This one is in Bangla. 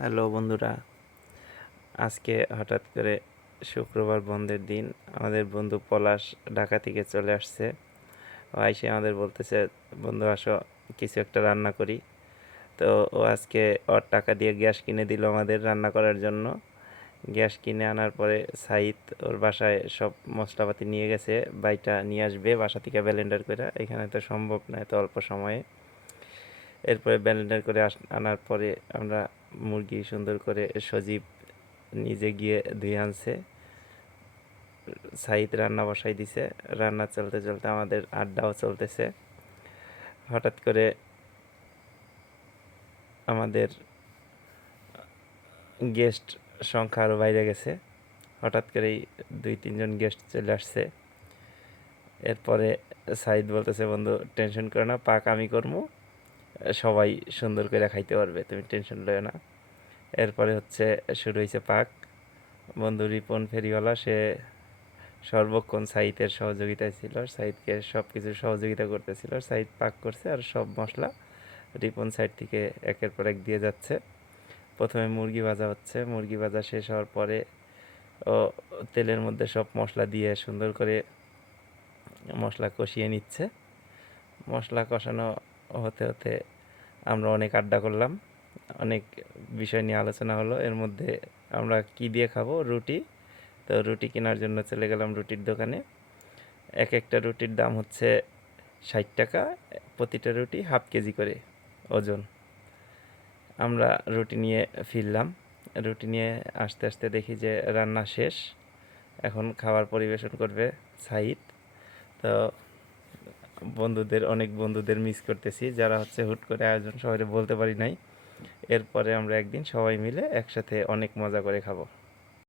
হ্যালো বন্ধুরা, আজকে হঠাৎ করে শুক্রবার বন্ধের দিন আমাদের বন্ধু পলাশ ঢাকা থেকে চলে আসছে। ও আইসে আমাদের বলতেছে, বন্ধু আসো কিছু একটা রান্না করি। তো ও আজকে ওর টাকা দিয়ে গ্যাস কিনে দিল আমাদের রান্না করার জন্য। গ্যাস কিনে আনার পরে সাইদ ওর বাসায় সব মশলাপাতি নিয়ে গেছে, বাইটা নিয়ে আসবে বাসা থেকে ব্লেন্ডার করে। এখানে তো সম্ভব নয় এত অল্প সময়ে। এরপরে ব্লেন্ডার করে আনার পরে আমরা মুরগি সুন্দর করে সজীব নিজে গিয়ে ধুয়ে আনছে। সাইদ রান্না বসাই দিছে। রান্না চলতে চলতে আমাদের আড্ডাও চলতেছে। হঠাৎ করে আমাদের গেস্ট সংখ্যা আরও বাইরে গেছে। হঠাৎ করেই 2-3 জন গেস্ট চলে আসছে। এরপরে সাইদ বলতেছে, বন্ধু টেনশন করো না, পাক আমি করবো, সবাই সুন্দর করে খাইতে পারবে, তুমি টেনশন লয় না। এরপরে শুরু হয়েছে পাক। বন্ধু রিপন ফেরিওয়ালা সে সর্বক্ষণ সাইদের সহযোগিতায় ছিল, সাইদকে সব কিছু সহযোগিতা করতেছিল। সাইদ পাক করছে আর সব মশলা রিপন সাইড থেকে একের পর এক দিয়ে যাচ্ছে। প্রথমে মুরগি ভাজা হচ্ছে, মুরগি ভাজা শেষ হওয়ার পরে ও তেলের মধ্যে সব মশলা দিয়ে সুন্দর করে মশলা কষিয়ে নিচ্ছে। মশলা কষানো হতে হতে আমরা অনেক আড্ডা করলাম, অনেক বিষয় নিয়ে আলোচনা হলো। এর মধ্যে আমরা কি দিয়ে খাবো, রুটি। তো রুটি কেনার জন্য চলে গেলাম রুটির দোকানে। এক একটা রুটির দাম 60 টাকা, প্রতিটা রুটি হাফ কেজি করে ওজন। আমরা রুটি নিয়ে ফিরলাম। রুটি নিয়ে আস্তে আস্তে দেখি যে রান্না শেষ, এখন খাবার পরিবেশন করবে সাইদ। তো অনেক বন্ধুদের মিস করতেছি, যারা হুট করে আয়োজন শহরে বলতে পারি নাই। এরপরে আমরা একদিন সবাই মিলে একসাথে অনেক মজা করে খাবো।